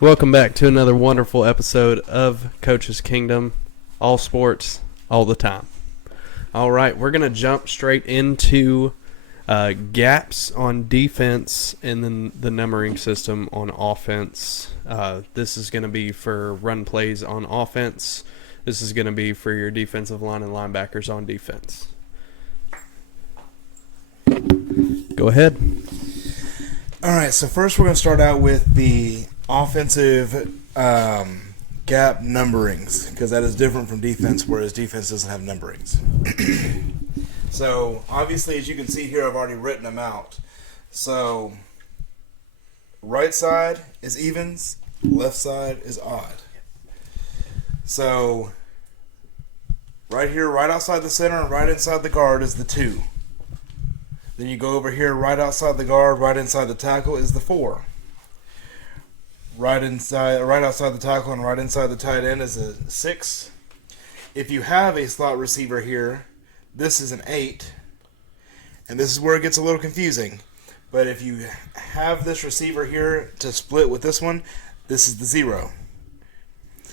Welcome back to another wonderful episode of Coach's Kingdom. All sports, all the time. All right, we're going to jump straight into gaps on defense and then the numbering system on offense. This is going to be for run plays on offense. This is going to be for your defensive line and linebackers on defense. Go ahead. All right, so first we're going to start out with the offensive gap numberings, because that is different from defense, whereas defense doesn't have numberings. So obviously, as you can see here, I've already written them out. So right side is evens, left side is odd. So right here, right outside the center and right inside the guard is the 2. Then you go over here, right outside the guard, right inside the tackle is the 4. Right outside the tackle and right inside the tight end is a 6. If you have a slot receiver here, this is an 8. And this is where it gets a little confusing. But if you have this receiver here to split with this one, this is the 0.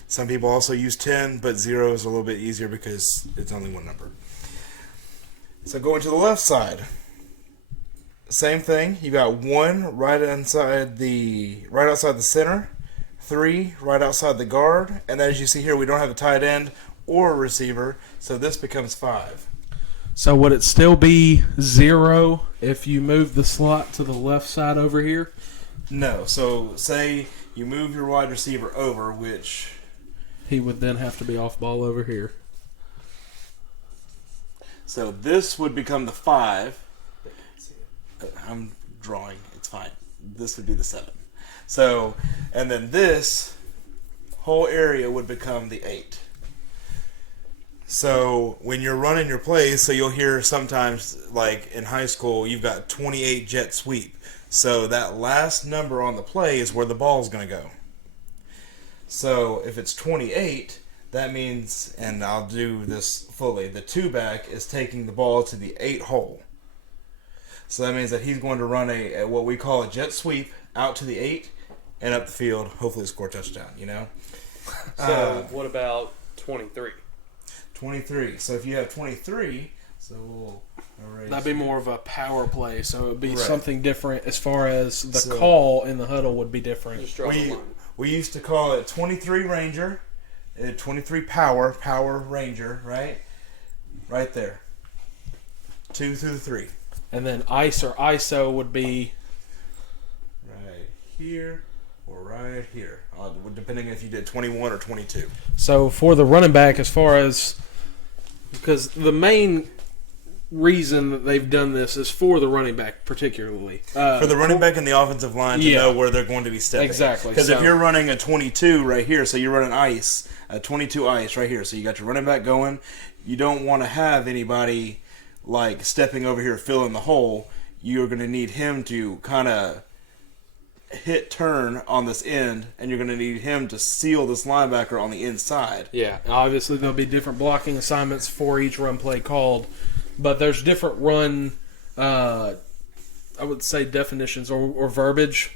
Some people also use 10, but 0 is a little bit easier because it's only one number. So going to the left side. Same thing. You got 1 right outside the center, 3 right outside the guard, and as you see here, we don't have a tight end or a receiver, so this becomes 5. So would it still be 0 if you move the slot to the left side over here? No. So say you move your wide receiver over, which he would then have to be off ball over here. So this would become the 5. I'm drawing. It's fine. This would be the 7. So, and then this whole area would become the 8. So when you're running your plays, so you'll hear sometimes, like in high school, you've got 28 jet sweep. So that last number on the play is where the ball is going to go. So if it's 28, that means, and I'll do this fully, the 2-back is taking the ball to the 8 hole. So that means that he's going to run a what we call a jet sweep out to the 8 and up the field, hopefully score a touchdown, you know? So what about 23? 23. So if you have 23, so we'll erase. That'd be more of a power play, so it would be Right. something different as far as the call in the huddle would be different. We used to call it 23 Ranger, 23 Power Ranger, right? Right there. 2 through the 3. And then ice or ISO would be right here or right here, depending if you did 21 or 22. so for the running back, as far as because the main reason that they've done this is for the running back particularly. For the running back and the offensive line to know where they're going to be stepping. Exactly. Because if you're running a 22 right here, so you're running ice, a 22 ice right here, so you got your running back going, you don't want to have anybody like stepping over here filling the hole. You're going to need him to kind of hit turn on this end, and you're going to need him to seal this linebacker on the inside. Yeah, obviously there'll be different blocking assignments for each run play called, but there's different run, I would say definitions or verbiage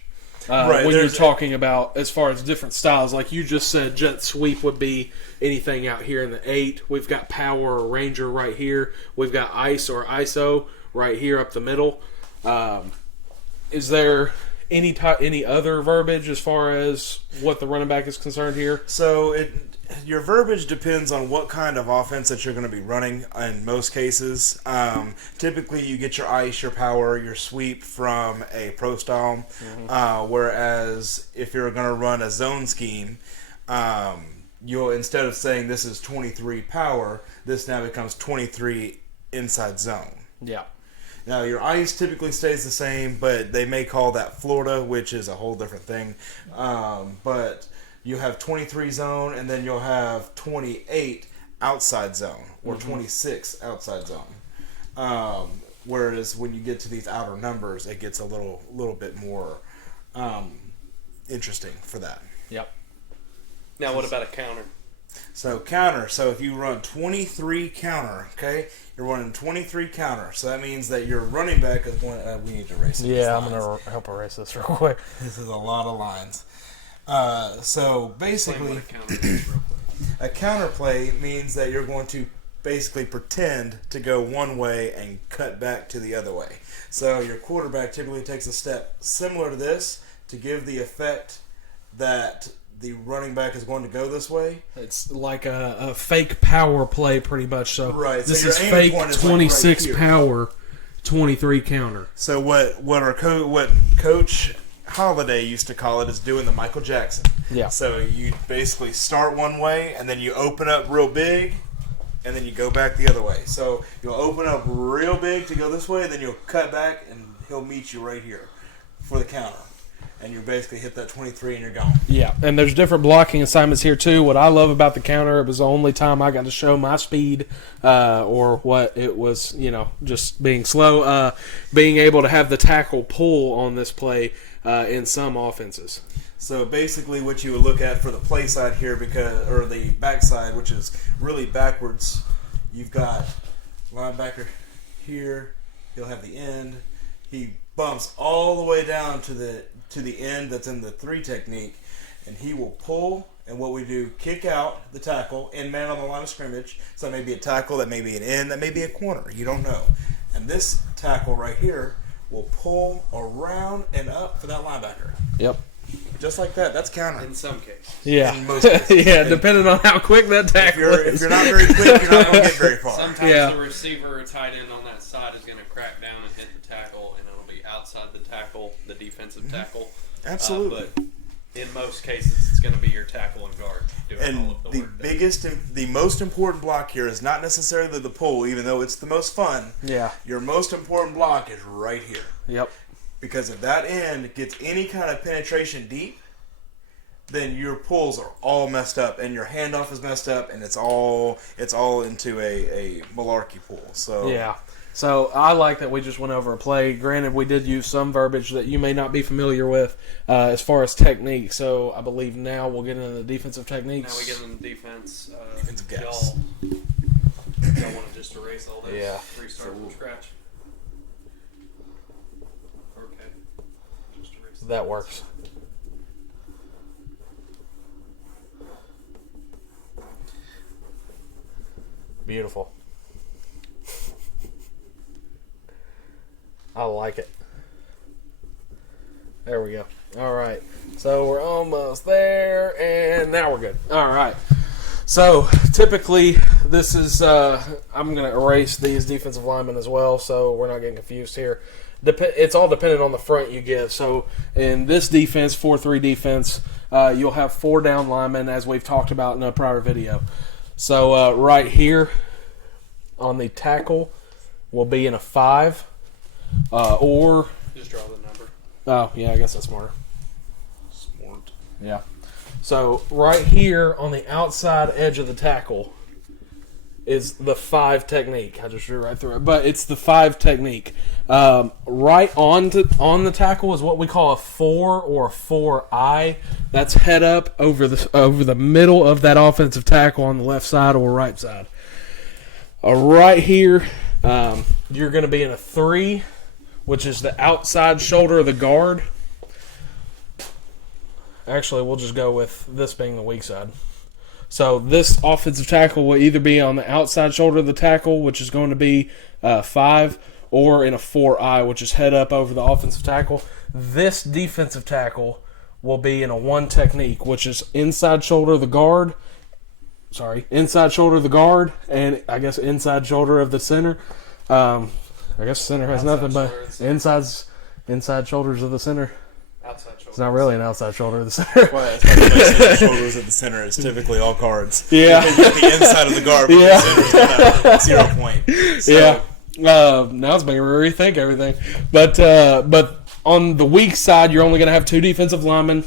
Right, when you're talking about as far as different styles. Like you just said, jet sweep would be anything out here in the 8. We've got power or ranger right here. We've got ice or ISO right here up the middle. Is there any other verbiage as far as what the running back is concerned here? So your verbiage depends on what kind of offense that you're going to be running in most cases. Typically, you get your ice, your power, your sweep from a pro style. Whereas if you're going to run a zone scheme, you'll, instead of saying this is 23 power, this now becomes 23 inside zone. Yeah. Now, your ice typically stays the same, but they may call that Florida, which is a whole different thing. But you have 23 zone, and then you'll have 28 outside zone, or 26 outside zone. Whereas when you get to these outer numbers, it gets a little bit more interesting for that. Yep. Now what about a counter? So counter. So if you run 23 counter, okay, you're running 23 counter. So that means that your running back is going. We need to erase it. Yeah, I'm gonna help erase this real quick. This is a lot of lines. So basically, a counterplay means that you're going to basically pretend to go one way and cut back to the other way. So your quarterback typically takes a step similar to this to give the effect that the running back is going to go this way. It's like a fake power play, pretty much. So right. This so is fake 26 right power, 23 counter. So what Coach Holiday used to call it is doing the Michael Jackson. Yeah. So you basically start one way and then you open up real big and then you go back the other way. So you'll open up real big to go this way, then you'll cut back and he'll meet you right here for the counter. And you basically hit that 23 and you're gone. Yeah, and there's different blocking assignments here too. What I love about the counter, it was the only time I got to show my speed or what it was, just being slow. Being able to have the tackle pull on this play in some offenses. So basically what you would look at for the play side here, or the back side, which is really backwards, you've got linebacker here, he'll have the end, he bumps all the way down to the end that's in the 3 technique, and he will pull, and what we do, kick out the tackle, and man on the line of scrimmage. So that may be a tackle, that may be an end, that may be a corner, you don't know. And this tackle right here will pull around and up for that linebacker. Yep. Just like that. That's counter. In some cases. Yeah. In most cases. Yeah, depending on how quick that tackle is. If you're not very quick, you're not going to get very far. Sometimes the receiver or tight end on that side is going to crack down and hit the tackle, and it'll be outside the tackle, the defensive tackle. Absolutely. But in most cases, it's going to be your tackle and guard doing all And of the the work. biggest, the most important block here is not necessarily the pull, even though it's the most fun. Yeah. Your most important block is right here. Yep. Because if that end gets any kind of penetration deep, then your pulls are all messed up, and your handoff is messed up, and it's all into a malarkey pull. So Yeah. So I like that we just went over a play. Granted, we did use some verbiage that you may not be familiar with as far as technique. So I believe now we'll get into the defensive techniques. Now we get into defense. Defensive gaps. Y'all want to just erase all those? Yeah. Restart from scratch? Okay. Just erase That works. Beautiful. I like it. There we go. All right. So we're almost there, and now we're good. All right. So typically, this is I'm going to erase these defensive linemen as well, so we're not getting confused here. It's all dependent on the front you give. So in this defense, 4-3 defense, you'll have 4 down linemen, as we've talked about in a prior video. So right here on the tackle will be in a 5, or Just draw the number. oh yeah, I guess that's smarter. Smart. Yeah. So right here on the outside edge of the tackle is the 5 technique. I just drew right through it, but it's the 5 technique. Right on the tackle is what we call a 4 or a 4-eye. That's head up over the middle of that offensive tackle on the left side or right side. Right here, you're going to be in a 3, which is the outside shoulder of the guard. Actually, we'll just go with this being the weak side. So this offensive tackle will either be on the outside shoulder of the tackle, which is going to be 5, or in a 4-eye, which is head up over the offensive tackle. This defensive tackle will be in a 1 technique, which is inside shoulder of the guard. Inside shoulder of the guard, and I guess inside shoulder of the center. I guess the center has nothing but inside shoulders of the center. Outside shoulder. It's not really an outside shoulder of the center. Well, it's like the shoulders at the center is typically all cards. Yeah. The inside of the guard, but Yeah. the center is 0 point. So, Yeah. Now it's making me rethink everything. But on the weak side, you're only going to have 2 defensive linemen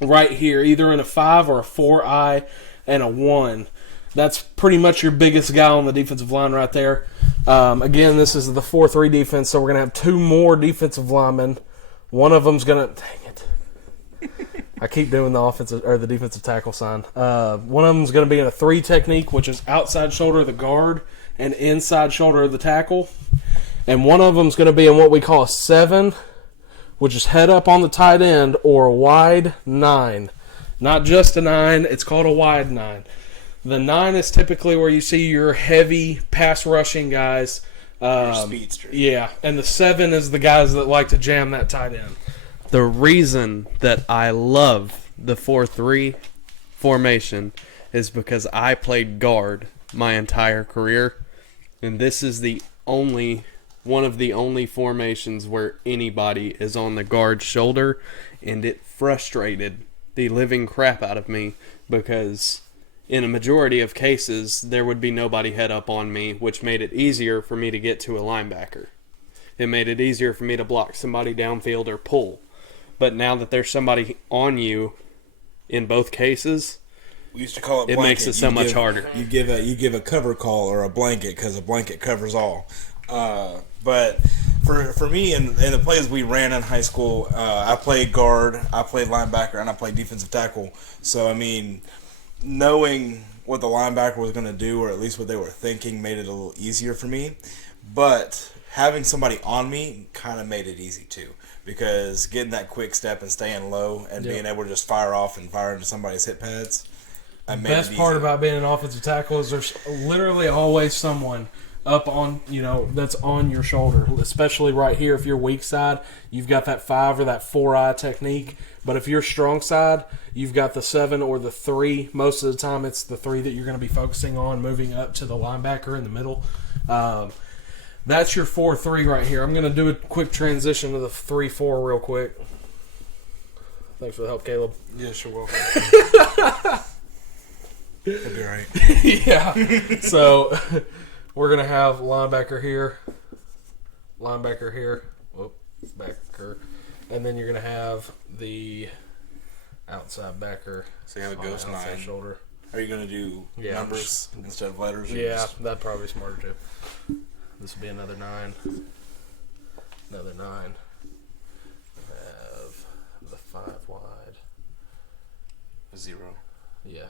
right here, either in a 5 or a 4-eye and a 1. That's pretty much your biggest guy on the defensive line right there. Again, this is the 4-3 defense, so we're going to have 2 more defensive linemen. One of them's going to... Dang it. I keep doing the offensive or the defensive tackle sign. One of them's going to be in a 3 technique, which is outside shoulder of the guard and inside shoulder of the tackle. And one of them's going to be in what we call a 7, which is head up on the tight end, or a wide 9. Not just a 9, it's called a wide 9. The 9 is typically where you see your heavy pass rushing guys. Your speedster. Yeah, and the 7 is the guys that like to jam that tight end. The reason that I love the 4-3 formation is because I played guard my entire career, and this is one of the only formations where anybody is on the guard's shoulder, and it frustrated the living crap out of me because in a majority of cases there would be nobody head up on me, which made it easier for me to get to a linebacker. It made it easier for me to block somebody downfield or pull. But now that there's somebody on you in both cases, we used to call it it blanket. makes it so much harder. You give a cover call or a blanket because a blanket covers all. But for me in the plays we ran in high school, I played guard, I played linebacker, and I played defensive tackle. So I mean, knowing what the linebacker was going to do, or at least what they were thinking, made it a little easier for me. But having somebody on me kind of made it easy too, because getting that quick step and staying low and being able to just fire off and fire into somebody's hip pads. The best part about being an offensive tackle is there's literally always someone up on, that's on your shoulder, especially right here. If you're weak side, you've got that 5 or that 4-eye technique. But if you're strong side, you've got the 7 or the 3. Most of the time, it's the 3 that you're going to be focusing on, moving up to the linebacker in the middle. That's your 4-3 right here. I'm going to do a quick transition to the 3-4 real quick. Thanks for the help, Caleb. Yeah, sure, welcome. That'll be all right. Yeah. So we're going to have linebacker here, whoop, backer, and then you're going to have the outside backer. So you have a ghost 9. Shoulder. Are you going to do numbers instead of letters? Yeah, that'd probably be smarter too. This would be another 9. Another 9. Have the 5 wide. A 0. Yeah.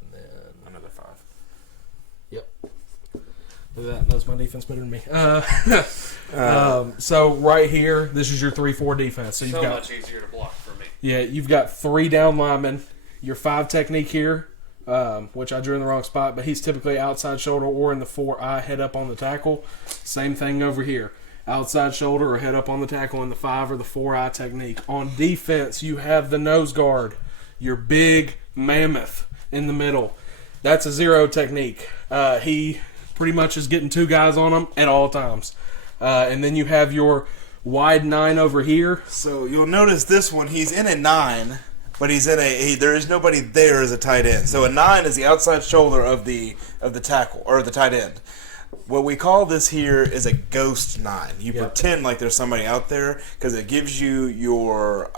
And then another 5. Yep. Look at that. Knows my defense better than me. So right here, this is your 3-4 defense. So you've got much easier to block for me. Yeah, you've got 3 down linemen. Your 5 technique here, which I drew in the wrong spot, but he's typically outside shoulder or in the 4-eye head up on the tackle. Same thing over here. Outside shoulder or head up on the tackle in the 5 or the 4-eye technique. On defense, you have the nose guard, your big mammoth in the middle. That's a 0 technique. He pretty much is getting 2 guys on him at all times. And then you have your wide 9 over here. So you'll notice this one, he's in a 9, but he's in there is nobody there as a tight end. So a 9 is the outside shoulder of the tackle or the tight end. What we call this here is a ghost 9. You pretend like there's somebody out there because it gives you your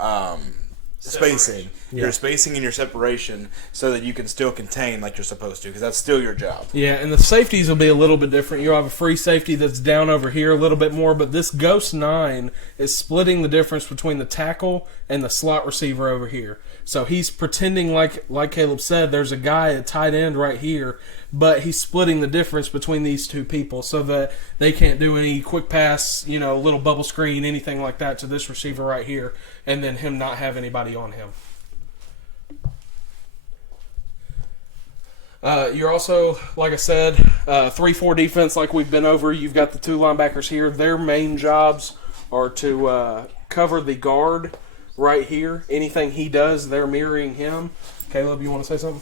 spacing. Your spacing and your separation so that you can still contain like you're supposed to, because that's still your job. Yeah, and the safeties will be a little bit different. You'll have a free safety that's down over here a little bit more, but this Ghost 9 is splitting the difference between the tackle and the slot receiver over here. So he's pretending like Caleb said, there's a guy at tight end right here, but he's splitting the difference between these two people so that they can't do any quick pass, little bubble screen, anything like that to this receiver right here, and then him not have anybody on him. You're also, like I said, 3-4 defense like we've been over. You've got the 2 linebackers here. Their main jobs are to cover the guard right here. Anything he does, they're mirroring him. Caleb, you want to say something?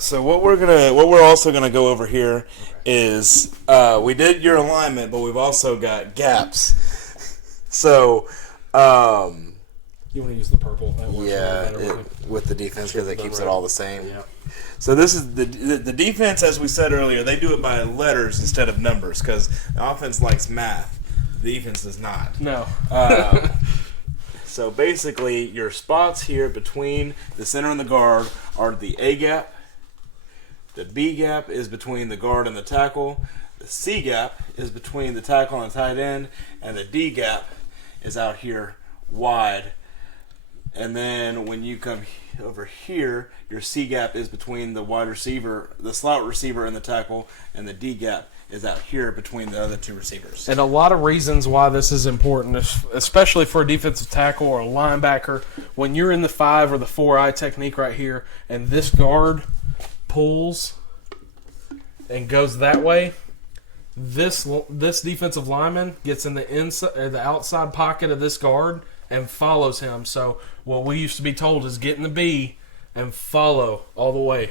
So what we're also gonna go over here is we did your alignment, but we've also got gaps. So you want to use the purple? That works with the defense because it keeps it all the same. Yeah. So this is the defense, as we said earlier. They do it by letters instead of numbers because the offense likes math. The defense does not. No. So basically, your spots here between the center and the guard are the A gap. The B gap is between the guard and the tackle. The C gap is between the tackle and the tight end, and the D gap is out here wide. And then when you come over here, your C gap is between the wide receiver, the slot receiver, and the tackle, and the D gap is out here between the other two receivers. And a lot of reasons why this is important, especially for a defensive tackle or a linebacker, when you're in the 5 or the 4-eye technique right here, and this guard pulls and goes that way, this defensive lineman gets in the inside or the outside pocket of this guard and follows him. So what we used to be told is get in the B and follow all the way.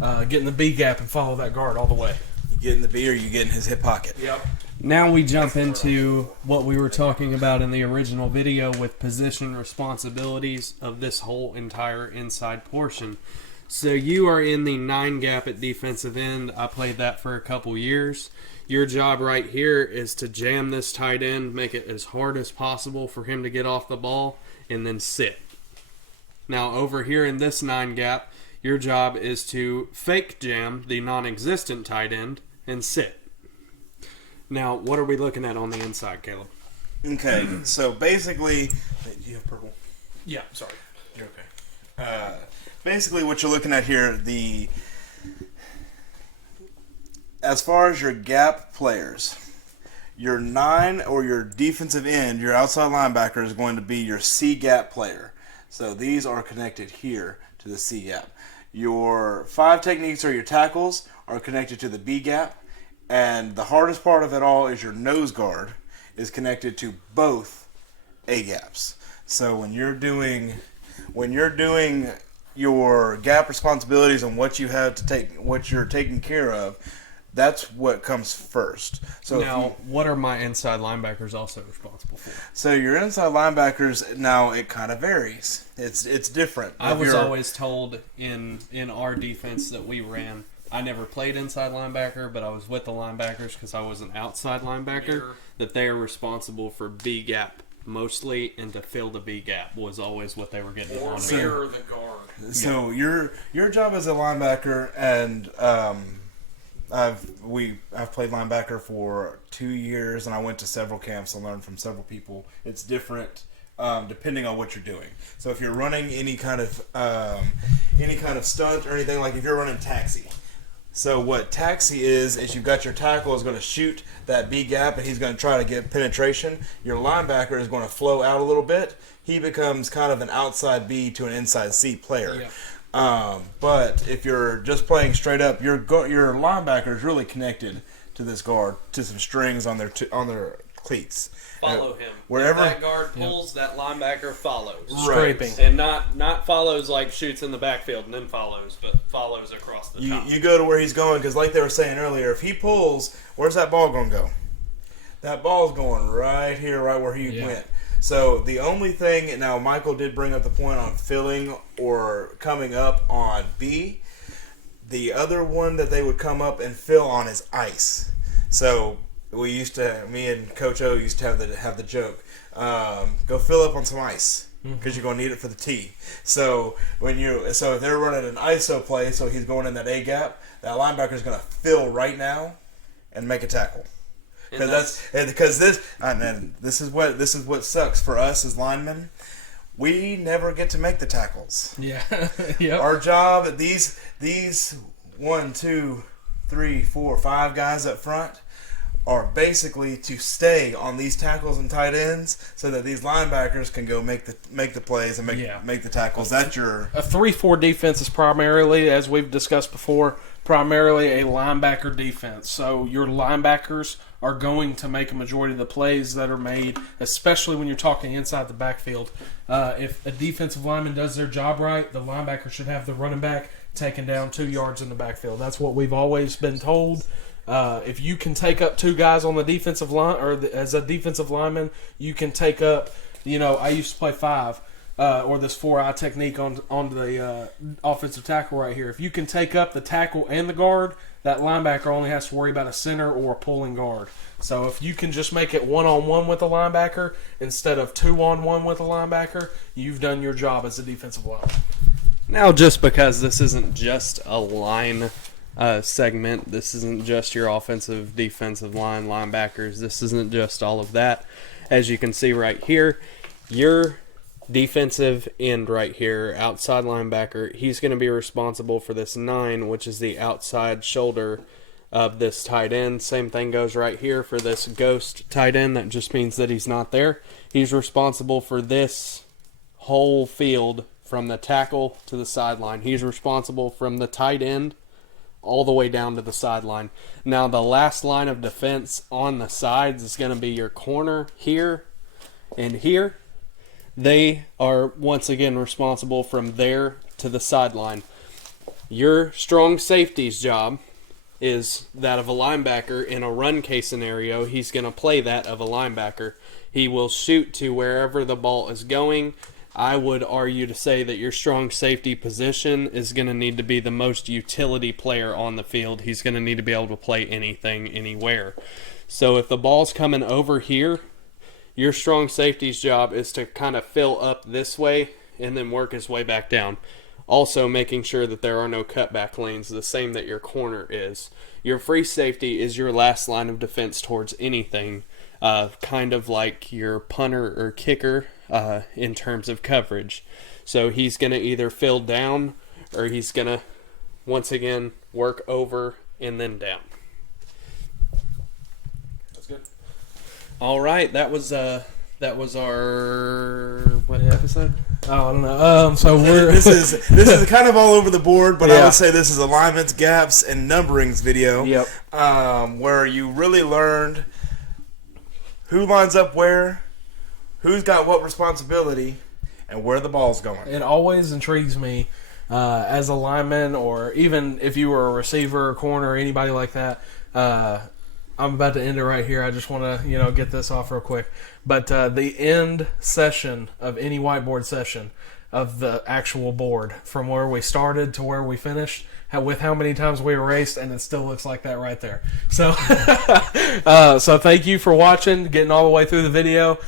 Get in the B gap and follow that guard all the way. You get in the B or you get in his hip pocket. Yep. Now we jump into what we were talking about in the original video with position responsibilities of this whole entire inside portion. So you are in the 9 gap at defensive end. I played that for a couple years. Your job right here is to jam this tight end, make it as hard as possible for him to get off the ball, and then sit. Now over here in this 9 gap, your job is to fake jam the non-existent tight end and sit. Now, what are we looking at on the inside, Caleb? Okay, so basically, do you have purple? Yeah, sorry. You're okay. Basically, what you're looking at here, as far as your gap players, your 9 or your defensive end, your outside linebacker is going to be your C gap player. So these are connected here to the C gap. Your 5 techniques or your tackles are connected to the B gap. And the hardest part of it all is your nose guard is connected to both A gaps. So when you're doing your gap responsibilities and what you have to take, what you're taking care of, that's what comes first. So now, what are my inside linebackers also responsible for? So your inside linebackers, now it kind of varies. It's different. I was always told in our defense that we ran, I never played inside linebacker, but I was with the linebackers because I was an outside linebacker, that they are responsible for B gap mostly, and to fill the B gap was always what they were getting on. Or mirror the guard. So your job as a linebacker, and I've played linebacker for 2 years, and I went to several camps and learned from several people. It's different depending on what you're doing. So if you're running any kind of stunt or anything, like if you're running taxi. So what taxi is you've got your tackle is going to shoot that B gap, and he's going to try to get penetration. Your linebacker is going to flow out a little bit. He becomes kind of an outside B to an inside C player. Yeah. But if you're just playing straight up, your linebacker is really connected to this guard, to some strings on their cleats. Follow him. Wherever if that guard pulls, that linebacker follows. Scraping. And not follows like shoots in the backfield and then follows, but follows across the top. You go to where he's going, because like they were saying earlier, if he pulls, where's that ball going to go? That ball's going right here, right where he went. So the only thing, now Michael did bring up the point on filling or coming up on B. The other one that they would come up and fill on is ice. So me and Coach O used to have the joke, go fill up on some ice because you're going to need it for the tee. So if they're running an ISO play, so he's going in that A gap, that linebacker is going to fill right now and make a tackle. This is what sucks for us as linemen. We never get to make the tackles. Yeah. Yep. Our job, these 1, 2, 3, 4, 5 guys up front are basically to stay on these tackles and tight ends so that these linebackers can go make the plays and make the tackles. That's your a 3-4 defense is primarily, as we've discussed before, primarily a linebacker defense. So your linebackers are going to make a majority of the plays that are made, especially when you're talking inside the backfield. If a defensive lineman does their job right, the linebacker should have the running back taken down 2 yards in the backfield. That's what we've always been told. If you can take up 2 guys on the defensive line, or as a defensive lineman, you can take up. I used to play 5, or this 4-eye technique on the offensive tackle right here. If you can take up the tackle and the guard, that linebacker only has to worry about a center or a pulling guard. So if you can just make it 1-on-1 with the linebacker instead of 2-on-1 with the linebacker, you've done your job as a defensive lineman. Now, just because this isn't just a line segment, this isn't just your offensive, defensive line, linebackers, this isn't just all of that. As you can see right here, your defensive end right here, outside linebacker, he's going to be responsible for this 9, which is the outside shoulder of this tight end. Same thing goes right here for this ghost tight end. That just means that he's not there. He's responsible for this whole field from the tackle to the sideline. He's responsible from the tight end all the way down to the sideline. Now, the last line of defense on the sides is going to be your corner here and here. They are, once again, responsible from there to the sideline. Your strong safety's job is that of a linebacker. In a run case scenario, he's going to play that of a linebacker. He will shoot to wherever the ball is going. I would argue to say that your strong safety position is going to need to be the most utility player on the field. He's going to need to be able to play anything, anywhere. So if the ball's coming over here, your strong safety's job is to kind of fill up this way and then work his way back down. Also making sure that there are no cutback lanes, the same that your corner is. Your free safety is your last line of defense towards anything, kind of like your punter or kicker in terms of coverage. So he's going to either fill down or he's going to, once again, work over and then down. That's good. All right, that was our what episode? Oh, I don't know. So we're this is kind of all over the board, but I Yeah. would say this is alignments, gaps, and numberings video. Yep. Where you really learned who lines up where, who's got what responsibility, and where the ball's going. It always intrigues me as a lineman, or even if you were a receiver, or corner, or anybody like that. I'm about to end it right here. I just want to, get this off real quick. But the end session of any whiteboard session of the actual board, from where we started to where we finished, with how many times we erased, and it still looks like that right there. So, so thank you for watching, getting all the way through the video.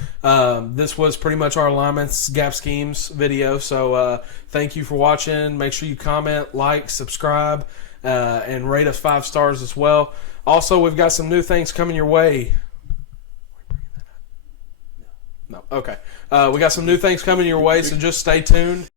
This was pretty much our alignments, gap schemes video. So thank you for watching. Make sure you comment, like, subscribe, and rate us 5 stars as well. Also, we've got some new things coming your way. No. Okay. We got some new things coming your way, so just stay tuned.